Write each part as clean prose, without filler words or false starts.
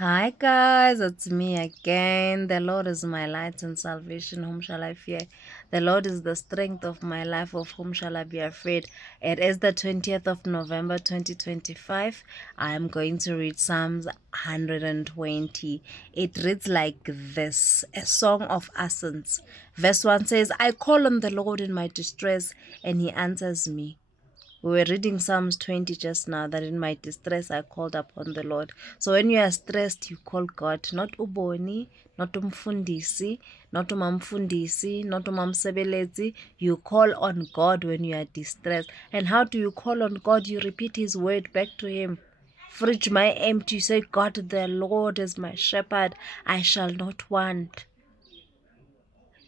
Hi guys, it's me again. The Lord is my light and salvation. Whom shall I fear? The Lord is the strength of my life. Of whom shall I be afraid? It is the 20th of November 2025. I am going to read Psalms 120. It reads like this: a song of ascents. Verse 1 says, I call on the Lord in my distress, and he answers me. We were reading Psalms 20 just now, that in my distress I called upon the Lord. So when you are stressed, you call God, not uboni, not umfundisi, not umamfundisi, not umamsebelezi. You call on God when you are distressed. And how do you call on God? You repeat his word back to him. Fridge my empty, you say, God, the Lord is my shepherd, I shall not want.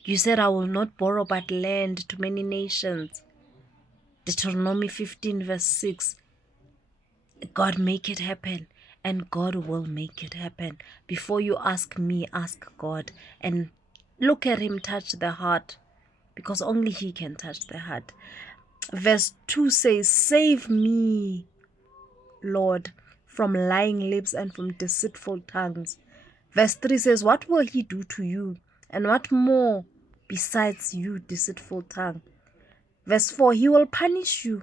You said, I will not borrow but lend to many nations. Deuteronomy 15 verse 6. God, make it happen, and God will make it happen. Before you ask me, ask God, and look at him touch the heart, because only he can touch the heart. Verse 2 says, save me, Lord, from lying lips and from deceitful tongues. Verse 3 says, what will he do to you, and what more besides you, deceitful tongue? Verse 4, he will punish you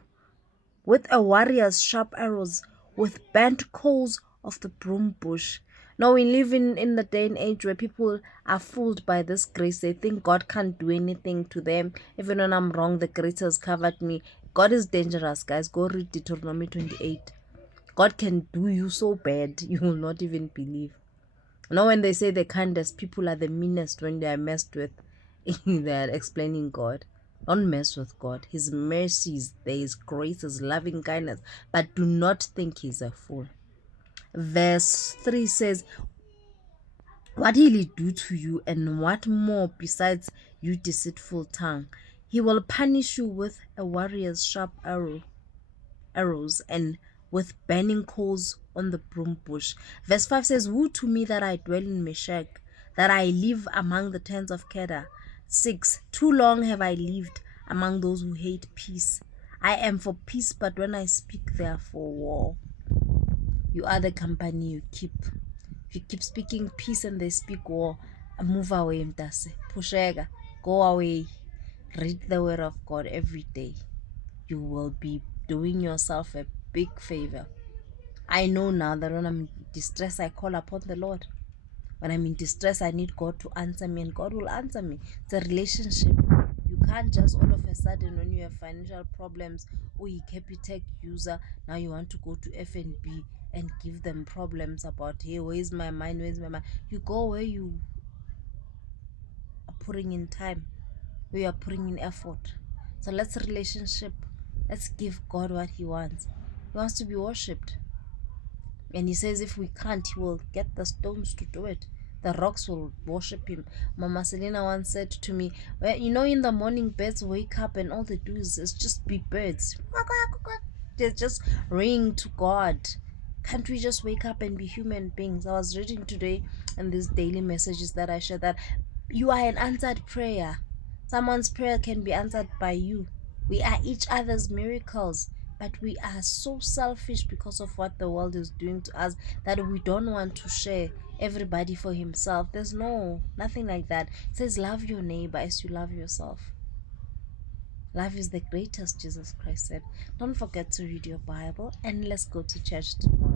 with a warrior's sharp arrows, with bent coals of the broom bush. Now we live in the day and age where people are fooled by this grace. They think God can't do anything to them. Even when I'm wrong, the grace has covered me. God is dangerous, guys. Go read Deuteronomy 28. God can do you so bad, you will not even believe. Now when they say the kindest people are the meanest when they are messed with, they are explaining God. Don't mess with God. His mercies, there is grace, his loving kindness, but do not think he's a fool. Verse 3 says, what will he do to you, and what more besides you, deceitful tongue? He will punish you with a warrior's sharp arrows, and with burning coals on the broom bush. Verse 5 says, woe to me that I dwell in Meshach, that I live among the tents of Kedar. 6, too long have I lived among those who hate peace. I am for peace, but when I speak, they are for war. You are the company you keep. If you keep speaking peace and they speak war, move away, mtase. Pushega, go away. Read the word of God every day. You will be doing yourself a big favor. I know now that when I'm in distress, I call upon the Lord. When I'm in distress, I need God to answer me, and God will answer me. It's a relationship. You can't just all of a sudden, when you have financial problems, you Capitec user, now you want to go to FNB and give them problems about, hey, where's my mind, where's my mind? You go where you are putting in time, where you are putting in effort. So let's relationship. Let's give God what he wants. He wants to be worshipped. And he says if we can't, he will get the stones to do it. The rocks will worship him. Mama Selena once said to me, well, you know, in the morning birds wake up and all they do is just be birds. They just ring to God. Can't we just wake up and be human beings? I was reading today and these daily messages that I share that you are an answered prayer. Someone's prayer can be answered by you. We are each other's miracles, but we are so selfish because of what the world is doing to us that we don't want to share everybody for himself. There's nothing like that. It says love your neighbor as you love yourself. Love is the greatest, Jesus Christ said. Don't forget to read your Bible, and let's go to church tomorrow.